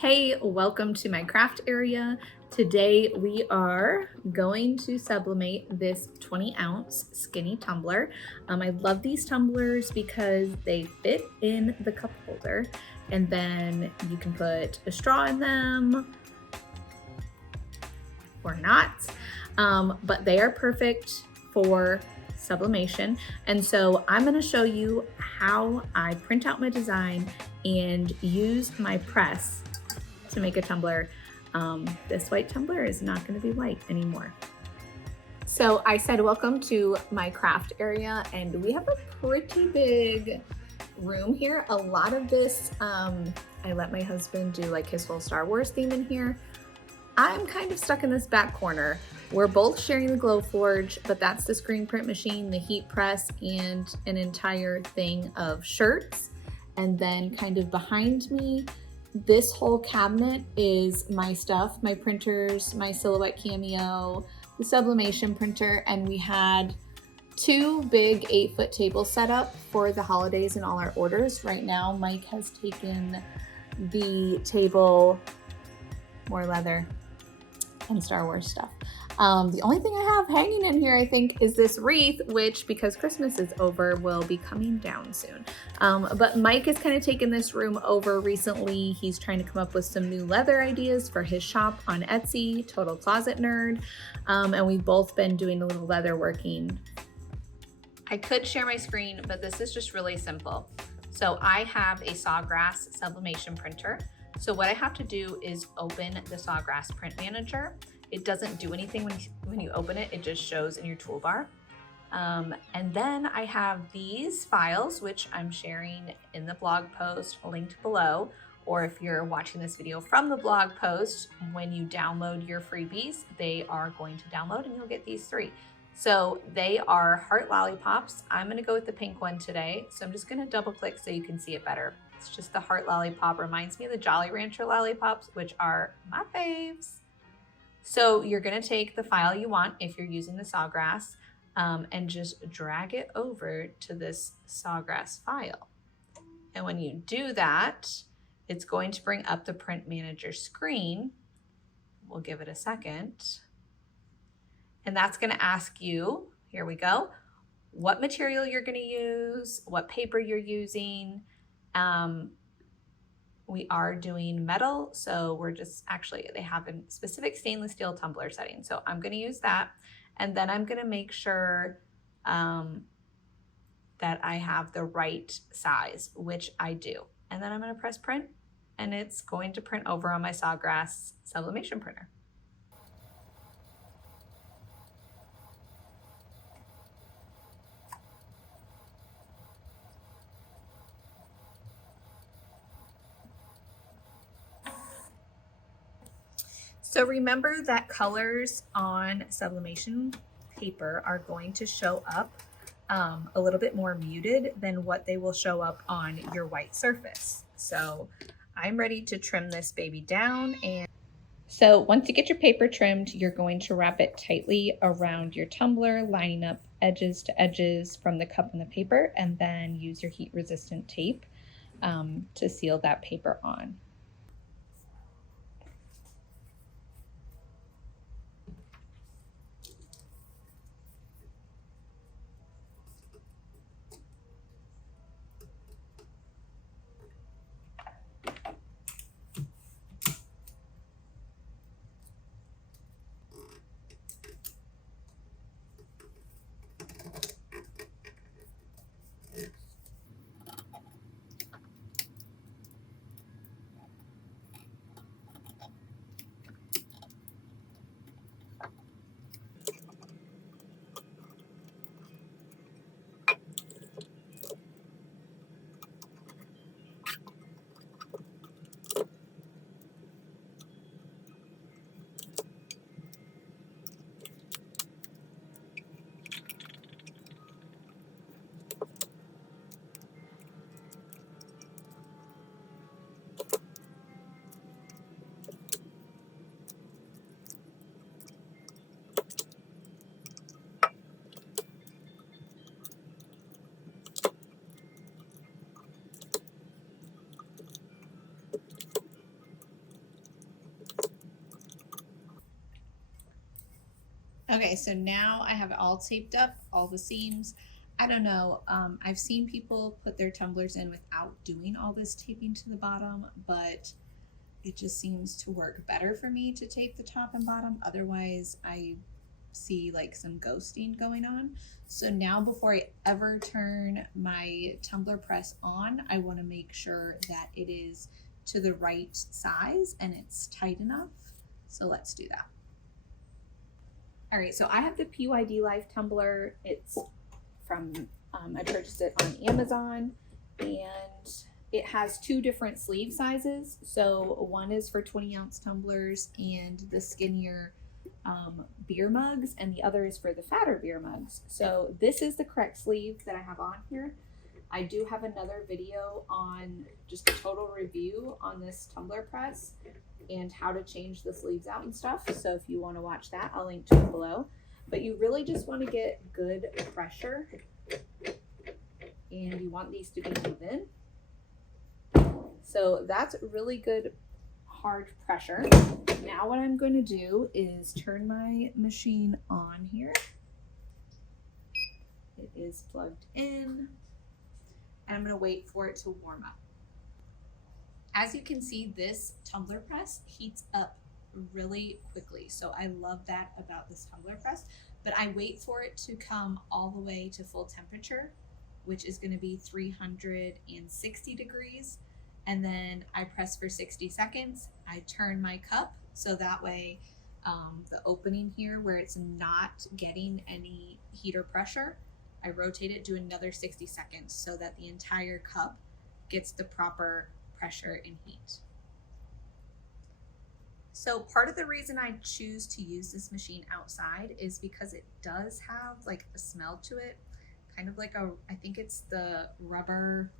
Hey, welcome to my craft area. Today we are going to sublimate this 20-ounce Skinny Tumbler. I love these tumblers because they fit in the cup holder, and then you can put a straw in them or not, but they are perfect for sublimation. And so I'm going to show you how I print out my design and use my press to make a tumbler. This white tumbler is not going to be white anymore. So I said welcome to my craft area, and we have a pretty big room here. A lot of this, I let my husband do like his whole Star Wars theme in here. I'm kind of stuck in this back corner. We're both sharing the Glowforge, but that's the screen print machine, the heat press, and an entire thing of shirts. And then kind of behind me, this whole cabinet is my stuff, my printers, my Silhouette Cameo, the Sublimation printer, and we had two big 8-foot tables set up for the holidays and all our orders. Right now, Mike has taken the table, more leather, and Star Wars stuff. The only thing I have hanging in here, I think, is this wreath, which, because Christmas is over, will be coming down soon. But Mike has kind of taken this room over recently. He's trying to come up with some new leather ideas for his shop on Etsy, Total Closet Nerd. And we've both been doing a little leather working. I could share my screen, but this is just really simple. So I have a Sawgrass sublimation printer. So what I have to do is open the Sawgrass Print Manager. It doesn't do anything when you open it, it just shows in your toolbar. And then I have these files, which I'm sharing in the blog post linked below, or if you're watching this video from the blog post, when you download your freebies, they are going to download and you'll get these 3. So they are heart lollipops. I'm gonna go with the pink one today. So I'm just gonna double click so you can see it better. It's just the heart lollipop, reminds me of the Jolly Rancher lollipops, which are my faves. So you're gonna take the file you want if you're using the Sawgrass and just drag it over to this Sawgrass file. And when you do that, it's going to bring up the Print Manager screen. We'll give it a second. And that's gonna ask you, here we go, what material you're gonna use, what paper you're using. We are doing metal, so we're just actually, they have a specific stainless steel tumbler setting. So I'm gonna use that. And then I'm gonna make sure that I have the right size, which I do. And then I'm gonna press print, and it's going to print over on my Sawgrass sublimation printer. So remember that colors on sublimation paper are going to show up a little bit more muted than what they will show up on your white surface. So I'm ready to trim this baby down. And so once you get your paper trimmed, you're going to wrap it tightly around your tumbler, lining up edges to edges from the cup and the paper, and then use your heat resistant tape to seal that paper on. Okay, so now I have it all taped up, all the seams. I don't know, I've seen people put their tumblers in without doing all this taping to the bottom, but it just seems to work better for me to tape the top and bottom. Otherwise, I see like some ghosting going on. So now before I ever turn my tumbler press on, I want to make sure that it is to the right size and it's tight enough. So let's do that. All right, so I have the PYD Life Tumbler. It's from, I purchased it on Amazon, and it has two different sleeve sizes. So one is for 20-ounce tumblers and the skinnier beer mugs, and the other is for the fatter beer mugs. So this is the correct sleeve that I have on here. I do have another video on just a total review on this tumbler press and how to change the sleeves out and stuff. So if you want to watch that, I'll link to it below. But you really just want to get good pressure, and you want these to be even. So that's really good hard pressure. Now what I'm going to do is turn my machine on here. It is plugged in, and I'm going to wait for it to warm up. As you can see, this tumbler press heats up really quickly. So I love that about this tumbler press, but I wait for it to come all the way to full temperature, which is going to be 360 degrees. And then I press for 60 seconds. I turn my cup so that way the opening here where it's not getting any heat or pressure, I rotate it, do another 60 seconds so that the entire cup gets the proper pressure and heat. So part of the reason I choose to use this machine outside is because it does have like a smell to it, kind of like I think it's the rubber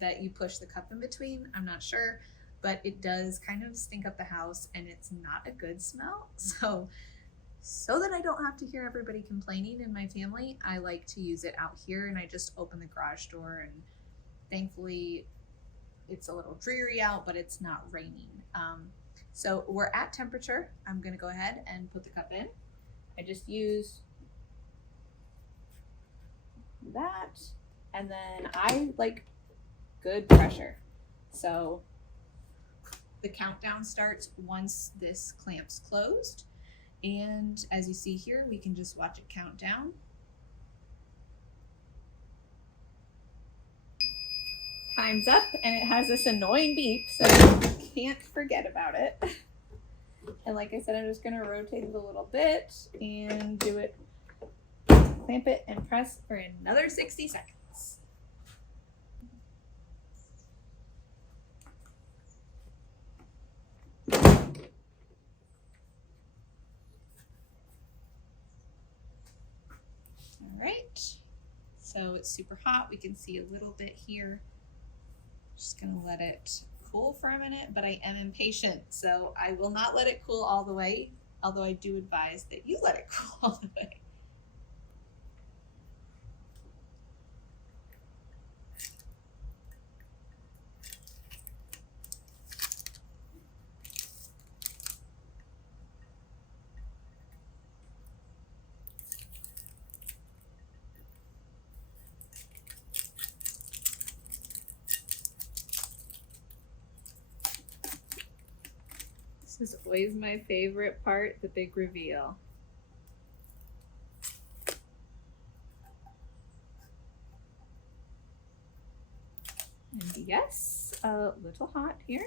that you push the cup in between, I'm not sure, but it does kind of stink up the house and it's not a good smell. So that I don't have to hear everybody complaining in my family, I like to use it out here, and I just open the garage door, and thankfully it's a little dreary out, but it's not raining. So we're at temperature. I'm gonna go ahead and put the cup in. I just use that, and then I like good pressure. So the countdown starts once this clamp's closed. And as you see here, we can just watch it count down. Time's up, and it has this annoying beep, so you can't forget about it. And like I said, I'm just gonna rotate it a little bit and do it, clamp it and press for another 60 seconds. All right, so it's super hot. We can see a little bit here. Just gonna let it cool for a minute, but I am impatient, so I will not let it cool all the way, although I do advise that you let it cool all the way. This is always my favorite part, the big reveal. And yes, a little hot here.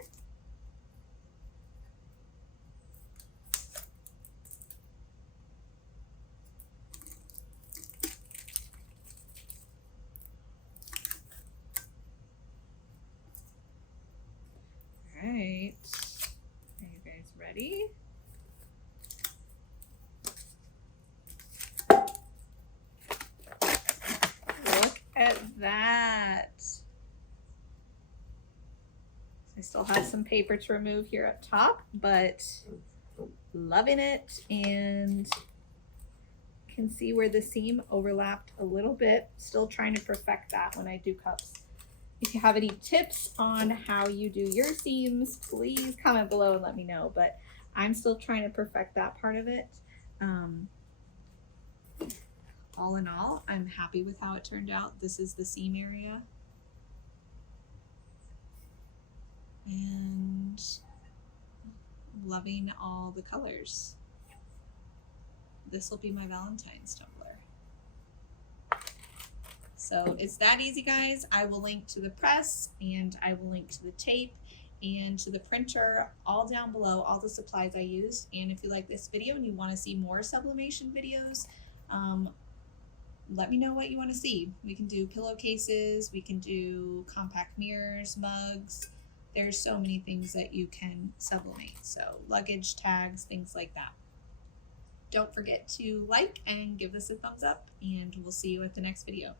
All right. Ready? Look at that. I still have some paper to remove here up top, but loving it, and can see where the seam overlapped a little bit. Still trying to perfect that when I do cups. If you have any tips on how you do your seams, please comment below and let me know, but I'm still trying to perfect that part of it. all in all, I'm happy with how it turned out. This is the seam area. And loving all the colors. This will be my Valentine's tumbler. So it's that easy, guys. I will link to the press and I will link to the tape and to the printer all down below, all the supplies I used. And if you like this video and you want to see more sublimation videos, let me know what you want to see. We can do pillowcases, we can do compact mirrors, mugs. There's so many things that you can sublimate. So luggage tags, things like that. Don't forget to like and give this a thumbs up, and we'll see you at the next video.